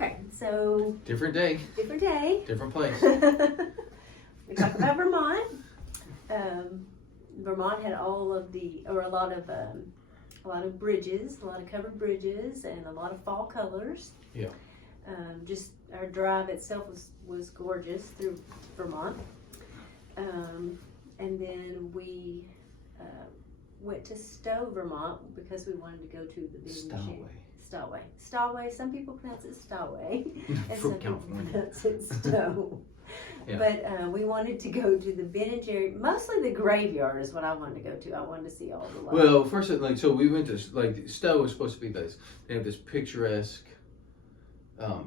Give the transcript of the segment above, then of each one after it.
Okay, so Different day, different day. different place. We talk about Vermont. Vermont had a lot of bridges, a lot of covered bridges, and a lot of fall colors. Yeah. Just our drive itself was gorgeous through Vermont. And then we went to Stowe, Vermont, because we wanted to go to the big machine. Stowaway. Some people pronounce it Stowaway, and some people pronounce it Stowe. Yeah. But we wanted to go to the Ben and Jerry. Mostly the graveyard is what I wanted to go to. I wanted to see all the life. Well, first, so we went to Stowe was supposed to be this. They have this picturesque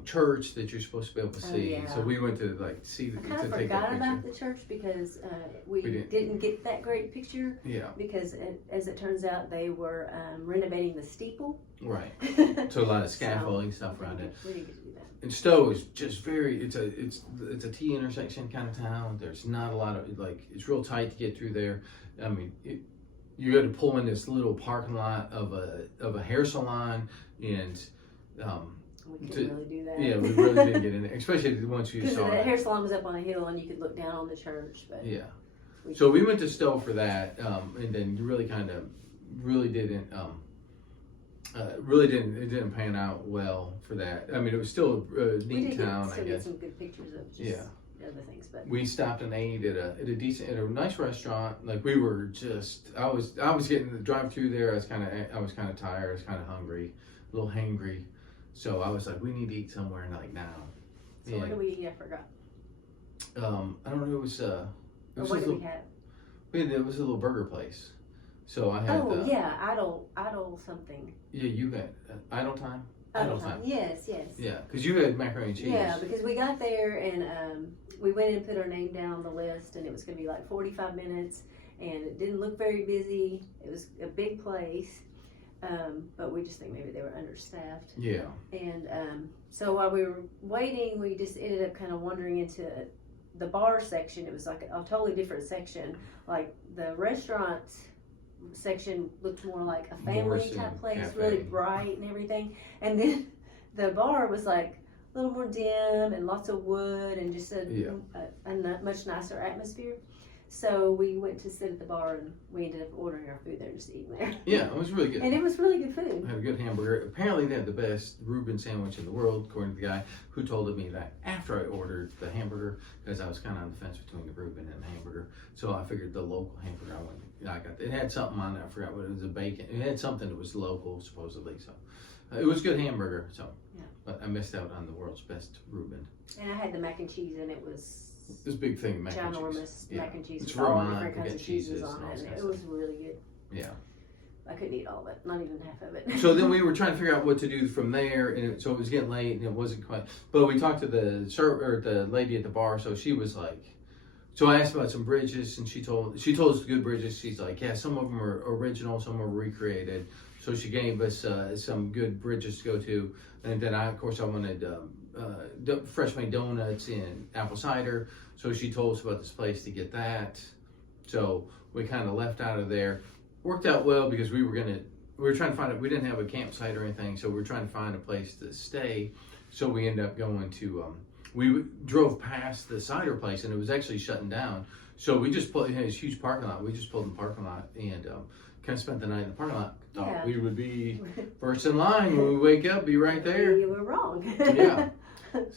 church that you're supposed to be able to see. Yeah. So we went to see I kind of forgot about the church because we didn't get that great picture. Yeah. Because as it turns out, they were renovating the steeple. Right. So a lot of scaffolding stuff around it. We didn't get to do that. And Stowe is just it's a T intersection kind of town. There's not a lot of it's real tight to get through there. I mean, you had to pull in this little parking lot of a hair salon, and we couldn't really do that. Yeah, we really didn't get in there, especially once you saw the it. hair salon was up on a hill and you could look down on the church. But yeah. So we went to Stowe for that, and then really it didn't pan out well for that. I mean, it was still a neat town, I guess. Get some good pictures of just other things, but we stopped and ate at a nice restaurant. Like we were just, I was getting the drive through there. I was kind of tired. I was kind of hungry, a little hangry. So I was like, we need to eat somewhere now. So what did we eat? I forgot. I don't know. It was what did we have? It was a little burger place. So I had. Idle something. Yeah, you got Idle Time. Idle Time. Yes. Yeah, because you had macaroni and cheese. Yeah, because we got there and we went and put our name down on the list, and it was going to be 45 minutes, and it didn't look very busy. It was a big place. But we just think maybe they were understaffed. Yeah. And so while we were waiting, we just ended up kind of wandering into the bar section. It was like a totally different section. Like the restaurant section looked more like a family type place, cafe. really bright and everything. And then the bar was a little more dim and lots of wood and just a much nicer atmosphere. So we went to sit at the bar and we ended up ordering our food there and just eating there. Yeah, it was really good. And it was really good food. I had a good hamburger. Apparently they had the best Reuben sandwich in the world, according to the guy who told me that after I ordered the hamburger, because I was kind of on the fence between the Reuben and the hamburger. So I figured the local hamburger I got. It had something on it. I forgot what it was, a bacon. It had something that was local, supposedly. So it was a good hamburger. So, yeah. But I missed out on the world's best Reuben. And I had the mac and cheese, and it was this big thing of mac and cheese. Ginormous mac and cheese. It's with all Vermont, different kinds of cheeses on it. And it was really good. Yeah. I couldn't eat all of it, not even half of it. So then we were trying to figure out what to do from there, and so it was getting late, and it wasn't quite. But we talked to the lady at the bar, so she was like, so I asked about some bridges, and she told us good bridges. She's like, yeah, some of them are original, some are recreated. So she gave us some good bridges to go to, and then I wanted fresh made donuts and apple cider. So she told us about this place to get that. So we kind of left out of there. Worked out well because we were trying to find we didn't have a campsite or anything, so we were trying to find a place to stay. So we ended up going to we drove past the cider place and it was actually shutting down. So we just it had this huge parking lot. We just pulled in the parking lot and kind of spent the night in the parking lot. Thought we would be first in line when we wake up, be right there. You were wrong. Yeah.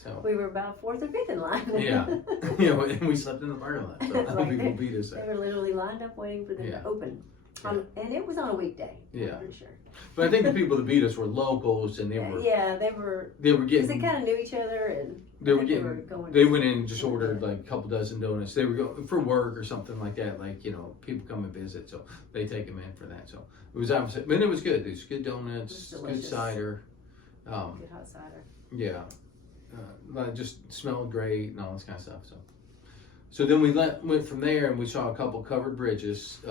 So we were about fourth or fifth in line. Yeah. And we slept in the parking lot. So other people beat us there. They were literally lined up waiting for them to open. And it was on a weekday. Yeah. I'm pretty sure. But I think the people that beat us were locals, and they were they were getting because they kind of knew each other, and they went in and just ordered a couple dozen donuts. They were going for work or something like that. People come and visit, so they take them in for that. So it was opposite, but it was good. It was good donuts, good cider, good hot cider. Yeah, just smelled great and all this kind of stuff. So then we went from there, and we saw a couple covered bridges.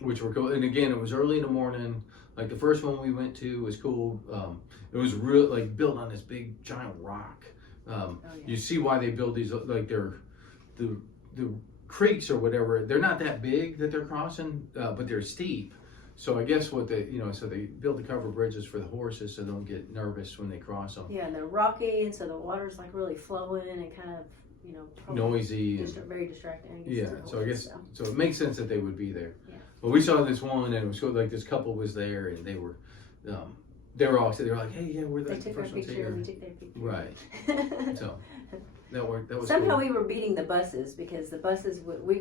Which were cool, and again, it was early in the morning. Like the first one we went to was cool. It was real, built on this big giant rock. You see why they build these, they're the creeks or whatever. They're not that big that they're crossing, but they're steep. So I guess what they, so they build the covered bridges for the horses so they don't get nervous when they cross them. Yeah, and they're rocky, and so the water's like really flowing and kind of, noisy. Very distracting. Yeah, so I guess, so it makes sense that they would be there. Yeah. But we saw this one, and it was like this couple was there, and they were like, hey, yeah, we're They took our picture, we took their picture. Right. So that worked. That was somehow cool. we were beating the buses because the buses we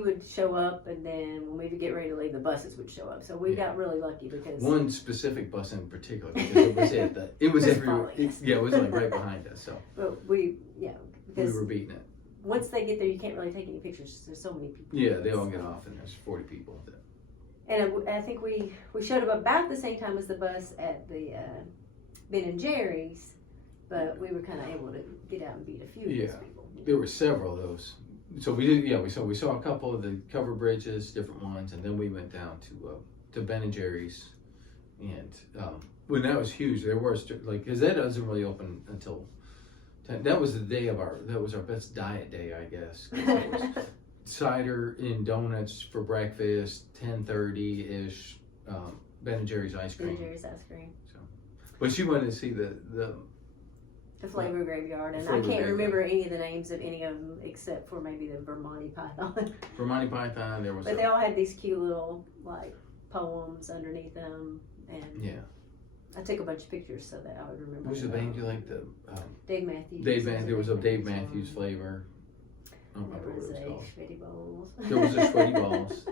would show up, and then when we would get ready to leave, the buses would show up. So we got really lucky because one specific bus in particular, because it was everywhere. It was like right behind us. So but we were beating it. Once they get there, you can't really take any pictures. There's so many people. Yeah, they all get off, and there's 40 people. And I think we showed up about the same time as the bus at the Ben and Jerry's, but we were kind of able to get out and beat a few of those people. There were several of those. So we did. We saw a couple of the covered bridges, different ones, and then we went down to Ben and Jerry's, and when that was huge. There was because that doesn't really open until 10. That was our best diet day, I guess. It was cider and donuts for breakfast, 10:30 ish. Ben and Jerry's ice cream. Ben and Jerry's ice cream. So, but she wanted to see the Flavor Graveyard, and I can't remember any of the names of any of them except for maybe the Vermont Python. Vermont Python, there was. But they all had these cute little poems underneath them, and I took a bunch of pictures so that I would remember. Which the band you like? The Dave Matthews. There was a Dave Matthews flavor. I don't remember what it was called. Sweaty Balls. There was a Sweaty Balls.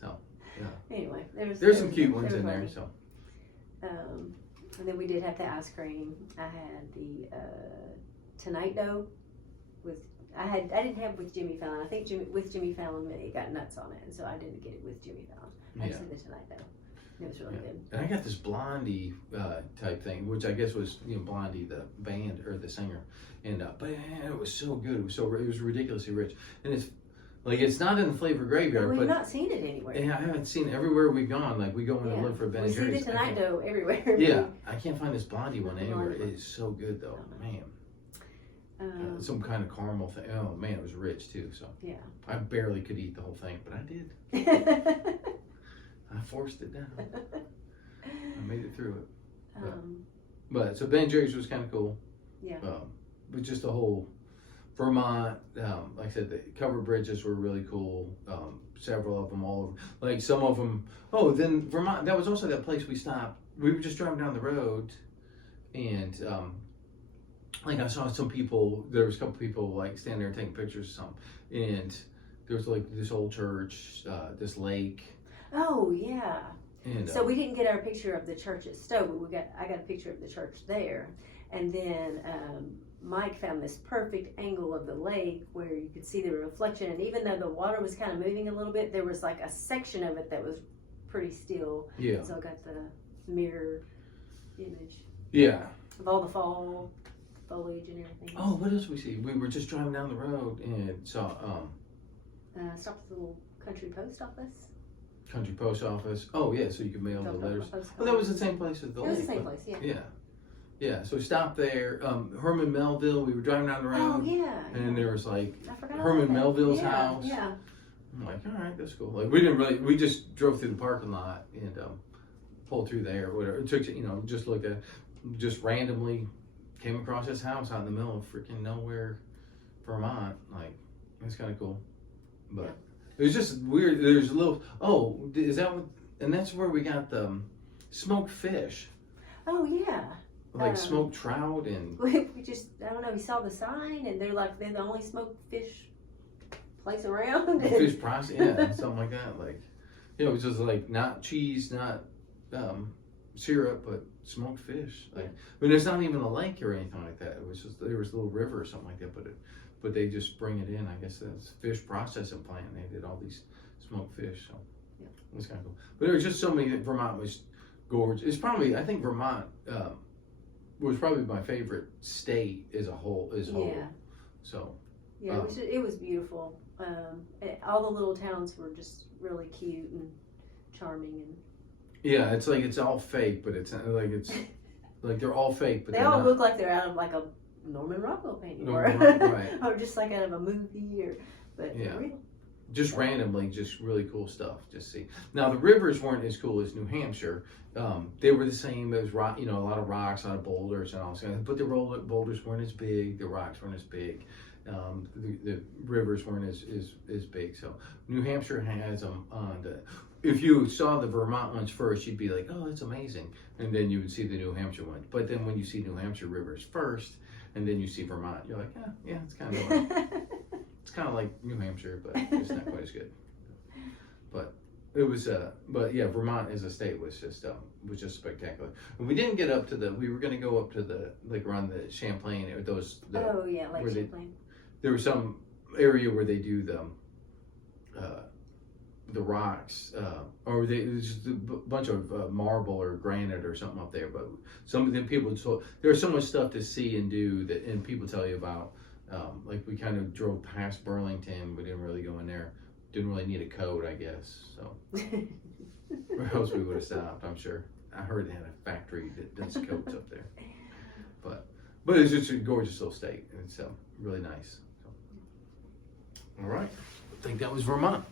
So anyway, there's some cute ones in there. So. And then we did have the ice cream. I had the Tonight Dough I didn't have with Jimmy Fallon. I think with Jimmy Fallon it got nuts on it, and so I didn't get it with Jimmy Fallon. I just did the Tonight Dough. It was really good. And I got this Blondie type thing, which I guess was Blondie the band or the singer, and but it was so good. It was ridiculously rich, and it's not in the Flavor Graveyard. We've but not seen it anywhere. Yeah, I haven't seen it everywhere we've gone. Like we go in and look for Ben and Jerry's. We see the Tonight Dough everywhere. Yeah, I can't find this Blondie one anywhere. It is so good though, man. Some kind of caramel thing. Oh man, it was rich too. So yeah, I barely could eat the whole thing, but I did. I forced it down. I made it through it. But so Ben and Jerry's was kind of cool. Yeah. But just the whole Vermont, like I said, the covered bridges were really cool. Several of them, all of them. Like some of them. Oh, then Vermont. That was also that place we stopped. We were just driving down the road, and like I saw some people. There was a couple people like standing there taking pictures or something, and there was like this old church, this lake. Oh yeah. And, so we didn't get our picture of the church at Stowe, but I got a picture of the church there, and then Mike found this perfect angle of the lake where you could see the reflection, and even though the water was kind of moving a little bit, there was like a section of it that was pretty still. Yeah. So I got the mirror image. Yeah. Of all the fall foliage and everything. Oh, what else we see? We were just driving down the road and saw stopped at the little country post office. Country post office. Oh yeah, so you could mail the letters. Well, that was the same place as the lake. It was the same place, yeah. Yeah. Yeah, so we stopped there. Herman Melville, we were driving down the road. Oh, yeah. And there was like I Herman Melville's house. Yeah. I'm like, all right, that's cool. Like we just drove through the parking lot and pulled through there or whatever. It took, just looked at, just randomly came across this house out in the middle of freaking nowhere, Vermont. Like, it's kind of cool. But it was just weird. There's a little, is that what, and that's where we got the smoked fish. Oh, yeah. Like smoked trout and... We just, I don't know, we saw the sign and they're the only smoked fish place around. Fish process, yeah, something like that. Like, it was just like not cheese, not syrup, but smoked fish. Like, I mean, it's not even a lake or anything like that. It was just, there was a little river or something like that, but they just bring it in. I guess that's fish processing plant. And they did all these smoked fish, so yeah, it was kind of cool. But there was just so many. Vermont was gorgeous. It's probably, I think Vermont was probably my favorite state as a whole. Yeah. So. Yeah, it was beautiful. All the little towns were just really cute and charming and. Yeah, it's like it's all fake, but it's like they're all fake, but they all look like they're out of like a Norman Rockwell painting, or right. or just like out of a movie, but yeah, real. just randomly, just really cool stuff. Just see. Now the rivers weren't as cool as New Hampshire. They were the same. It was rock, a lot of rocks, a lot of boulders, and all that. But the boulders weren't as big. The rocks weren't as big. The rivers weren't as big. So New Hampshire has them on the. If you saw the Vermont ones first, you'd be like, "Oh, that's amazing," and then you would see the New Hampshire ones. But then when you see New Hampshire rivers first, and then you see Vermont, you're like, "Yeah, it's kind of like it's kind of like New Hampshire, but it's not quite as good." But it was, but yeah, Vermont as a state was just spectacular. And we didn't get up to we were going to go up to like around the Champlain or those. Oh yeah, like Champlain. There was some area where they do the rocks, or it was just a bunch of marble or granite or something up there. But some of the people told there's so much stuff to see and do that, and people tell you about. Like we kind of drove past Burlington, we didn't really go in there. Didn't really need a code, I guess. So, or else we would have stopped. I'm sure. I heard they had a factory that does coats up there. But it's just a gorgeous little state, and it's really nice. So, all right, I think that was Vermont.